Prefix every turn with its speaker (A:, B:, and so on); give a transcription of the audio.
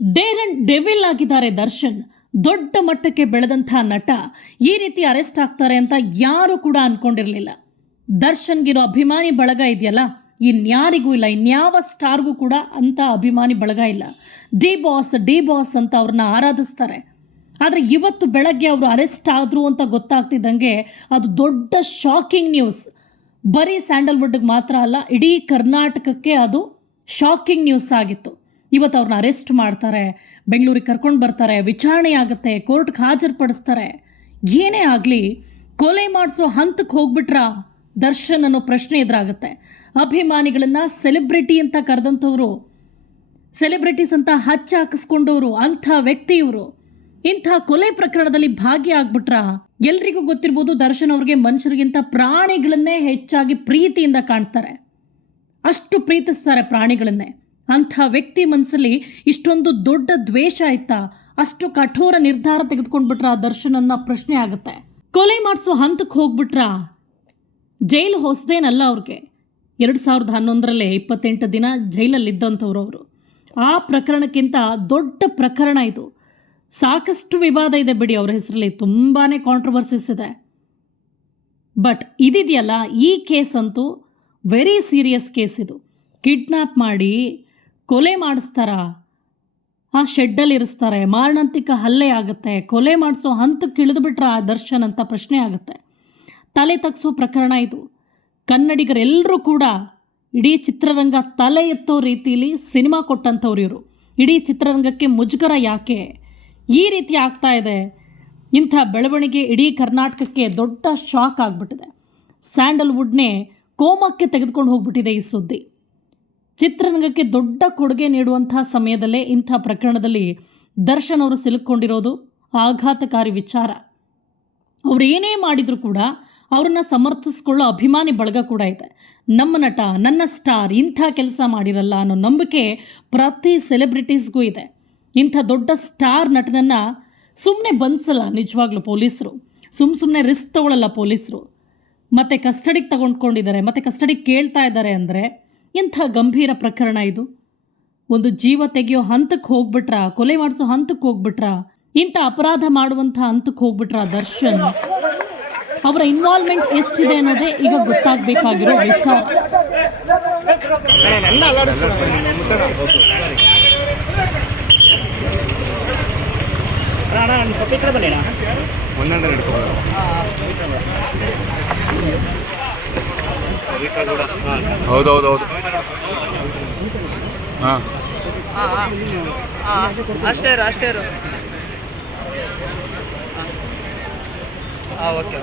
A: Deere and devil ಆಗಿದ್ದಾರೆ ದರ್ಶನ್. ದೊಡ್ಡ ಮಟ್ಟಕ್ಕೆ ಬೆಳೆದಂಥ ನಟ ಈ ರೀತಿ ಅರೆಸ್ಟ್ ಆಗ್ತಾರೆ ಅಂತ ಯಾರು ಕೂಡ ಅನ್ಕೊಂಡಿರಲಿಲ್ಲ. ದರ್ಶನ್ಗಿರೋ ಅಭಿಮಾನಿ ಬಳಗ ಇದೆಯಲ್ಲ? ಇನ್ಯಾರಿಗೂ ಇಲ್ಲ, ಇನ್ಯಾವ ಸ್ಟಾರ್ಗೂ ಕೂಡ ಅಂತ ಅಭಿಮಾನಿ ಬಳಗ ಇಲ್ಲ. ಡಿ ಬಾಸ್ ಡಿ ಬಾಸ್ ಅಂತ ಅವ್ರನ್ನ ಆರಾಧಿಸ್ತಾರೆ. ಆದರೆ ಇವತ್ತು ಬೆಳಗ್ಗೆ ಅವರು ಅರೆಸ್ಟ್ ಆದರು ಅಂತ ಗೊತ್ತಾಗ್ತಿದ್ದಂಗೆ ಅದು ದೊಡ್ಡ ಶಾಕಿಂಗ್ ನ್ಯೂಸ್. ಬರೀ ಸ್ಯಾಂಡಲ್ವುಡ್ಗೆ ಮಾತ್ರ ಅಲ್ಲ, ಇಡೀ ಕರ್ನಾಟಕಕ್ಕೆ ಅದು ಶಾಕಿಂಗ್ ನ್ಯೂಸ್ ಆಗಿತ್ತು. ಇವತ್ತು ಅವ್ರನ್ನ ಅರೆಸ್ಟ್ ಮಾಡ್ತಾರೆ, ಬೆಂಗಳೂರಿಗೆ ಕರ್ಕೊಂಡು ಬರ್ತಾರೆ, ವಿಚಾರಣೆ ಆಗುತ್ತೆ ಕೋರ್ಟ್ಗೆ ಹಾಜರುಪಡಿಸ್ತಾರೆ. ಏನೇ ಆಗಲಿ, ಕೊಲೆ ಮಾಡಿಸೋ ಹಂತಕ್ಕೆ ಹೋಗ್ಬಿಟ್ರಾ ದರ್ಶನ್ ಅನ್ನೋ ಪ್ರಶ್ನೆ ಎದುರಾಗುತ್ತೆ. ಅಭಿಮಾನಿಗಳನ್ನ ಸೆಲೆಬ್ರಿಟಿ ಅಂತ ಕರೆದಂಥವ್ರು ಸೆಲೆಬ್ರಿಟೀಸ್ ಅಂತ ಹಚ್ಚ ಹಾಕಿಸ್ಕೊಂಡವರು, ಅಂಥ ವ್ಯಕ್ತಿ ಇವರು. ಇಂಥ ಕೊಲೆ ಪ್ರಕರಣದಲ್ಲಿ ಭಾಗಿಯಾಗ್ಬಿಟ್ರ ಎಲ್ರಿಗೂ ಗೊತ್ತಿರ್ಬೋದು ದರ್ಶನ್ ಅವ್ರಿಗೆ ಮನುಷ್ಯರಿಗಿಂತ ಪ್ರಾಣಿಗಳನ್ನೇ ಹೆಚ್ಚಾಗಿ ಪ್ರೀತಿಯಿಂದ ಕಾಣ್ತಾರೆ. ಅಷ್ಟು ಪ್ರೀತಿಸ್ತಾರೆ ಪ್ರಾಣಿಗಳನ್ನೇ. ಅಂಥ ವ್ಯಕ್ತಿ ಮನಸ್ಸಲ್ಲಿ ಇಷ್ಟೊಂದು ದೊಡ್ಡ ದ್ವೇಷ ಆಯ್ತಾ ಅಷ್ಟು ಕಠೋರ ನಿರ್ಧಾರ ತೆಗೆದುಕೊಂಡ್ಬಿಟ್ರ ಆ ಅನ್ನೋ ಪ್ರಶ್ನೆ ಆಗುತ್ತೆ. ಕೊಲೆ ಮಾಡಿಸೋ ಹಂತಕ್ಕೆ ಹೋಗ್ಬಿಟ್ರ? ಜೈಲು ಹೊಸದೇನಲ್ಲ ಅವ್ರಿಗೆ. ಎರಡು ಸಾವಿರದ ಹನ್ನೊಂದರಲ್ಲೇ ಇಪ್ಪತ್ತೆಂಟು ದಿನ ಜೈಲಲ್ಲಿದ್ದಂಥವ್ರು ಅವರು. ಆ ಪ್ರಕರಣಕ್ಕಿಂತ ದೊಡ್ಡ ಪ್ರಕರಣ ಇದು. ಸಾಕಷ್ಟು ವಿವಾದ ಇದೆ ಬಿಡಿ ಅವ್ರ ಹೆಸರಲ್ಲಿ. ತುಂಬಾ ಕಾಂಟ್ರವರ್ಸಿಸ್ ಇದೆ. ಬಟ್ ಇದಿದೆಯಲ್ಲ, ಈ ಕೇಸ್ ಅಂತೂ ವೆರಿ ಸೀರಿಯಸ್ ಕೇಸ್ ಇದು. ಕಿಡ್ನಾಪ್ ಮಾಡಿ ಕೊಲೆ ಮಾಡಿಸ್ತಾರ? ಆ ಶೆಡ್ಡಲ್ಲಿ ಇರಿಸ್ತಾರೆ. ಮಾರಣಾಂತಿಕ ಹಲ್ಲೆ ಆಗುತ್ತೆ. ಕೊಲೆ ಮಾಡಿಸೋ ಹಂತಕ್ಕೆ ಇಳಿದುಬಿಟ್ರ ಆ ದರ್ಶನ್ ಅಂತ ಪ್ರಶ್ನೆ ಆಗುತ್ತೆ. ತಲೆ ತಗ್ಸೋ ಪ್ರಕರಣ ಇದು. ಕನ್ನಡಿಗರೆಲ್ಲರೂ ಕೂಡ ಇಡೀ ಚಿತ್ರರಂಗ ತಲೆ ಎತ್ತೋ ರೀತಿಯಲ್ಲಿ ಸಿನಿಮಾ ಕೊಟ್ಟಂಥವ್ರು ಇವರು. ಇಡೀ ಚಿತ್ರರಂಗಕ್ಕೆ ಮುಜುಗರ ಯಾಕೆ? ಈ ರೀತಿ ಆಗ್ತಾ ಇದೆ. ಇಂಥ ಬೆಳವಣಿಗೆ ಇಡೀ ಕರ್ನಾಟಕಕ್ಕೆ ದೊಡ್ಡ ಶಾಕ್ ಆಗಿಬಿಟ್ಟಿದೆ. ಸ್ಯಾಂಡಲ್ವುಡ್ನೇ ಕೋಮಕ್ಕೆ ತೆಗೆದುಕೊಂಡು ಹೋಗ್ಬಿಟ್ಟಿದೆ ಈ ಸುದ್ದಿ. ಚಿತ್ರರಂಗಕ್ಕೆ ದೊಡ್ಡ ಕೊಡುಗೆ ನೀಡುವಂಥ ಸಮಯದಲ್ಲೇ ಇಂಥ ಪ್ರಕರಣದಲ್ಲಿ ದರ್ಶನ್ ಅವರು ಸಿಲುಕೊಂಡಿರೋದು ಆಘಾತಕಾರಿ ವಿಚಾರ. ಅವ್ರು ಏನೇ ಮಾಡಿದರೂ ಕೂಡ ಅವ್ರನ್ನ ಸಮರ್ಥಿಸ್ಕೊಳ್ಳೋ ಅಭಿಮಾನಿ ಬಳಗ ಕೂಡ ಇದೆ. ನಮ್ಮ ನಟ, ನನ್ನ ಸ್ಟಾರ್ ಇಂಥ ಕೆಲಸ ಮಾಡಿರಲ್ಲ ಅನ್ನೋ ನಂಬಿಕೆ ಪ್ರತಿ ಸೆಲೆಬ್ರಿಟೀಸ್ಗೂ ಇದೆ. ಇಂಥ ದೊಡ್ಡ ಸ್ಟಾರ್ ನಟನನ್ನು ಸುಮ್ಮನೆ ಬಂದಿಸಲ್ಲ ನಿಜವಾಗ್ಲೂ ಪೊಲೀಸರು. ಸುಮ್ಮ ಸುಮ್ಮನೆ ರಿಸ್ಕ್ ತಗೊಳ್ಳಲ್ಲ ಪೊಲೀಸರು. ಮತ್ತೆ ಕಸ್ಟಡಿಗೆ ತಗೊಂಡ್ಕೊಂಡಿದ್ದಾರೆ, ಮತ್ತೆ ಕಸ್ಟಡಿಗೆ ಕೇಳ್ತಾ ಇದ್ದಾರೆ ಅಂದರೆ ಎಂಥ ಗಂಭೀರ ಪ್ರಕರಣ ಇದು? ಒಂದು ಜೀವ ತೆಗೆಯೋ ಹಂತಕ್ಕೆ ಹೋಗ್ಬಿಟ್ರ? ಕೊಲೆ ಮಾಡಿಸೋ ಹಂತಕ್ಕೆ ಹೋಗ್ಬಿಟ್ರ? ಇಂಥ ಅಪರಾಧ ಮಾಡುವಂಥ ಹಂತಕ್ಕೆ ಹೋಗ್ಬಿಟ್ರ ದರ್ಶನ್? ಅವರ ಇನ್ವಾಲ್ವ್ಮೆಂಟ್ ಎಷ್ಟಿದೆ ಅನ್ನೋದೇ ಈಗ ಗೊತ್ತಾಗಬೇಕಾಗಿರೋ ವಿಚಾರ.
B: ಅಣ್ಣ.
C: ಹೌದು ಹಾಂ.
D: ಅಷ್ಟೇ ಅಷ್ಟೇ ಓಕೆ.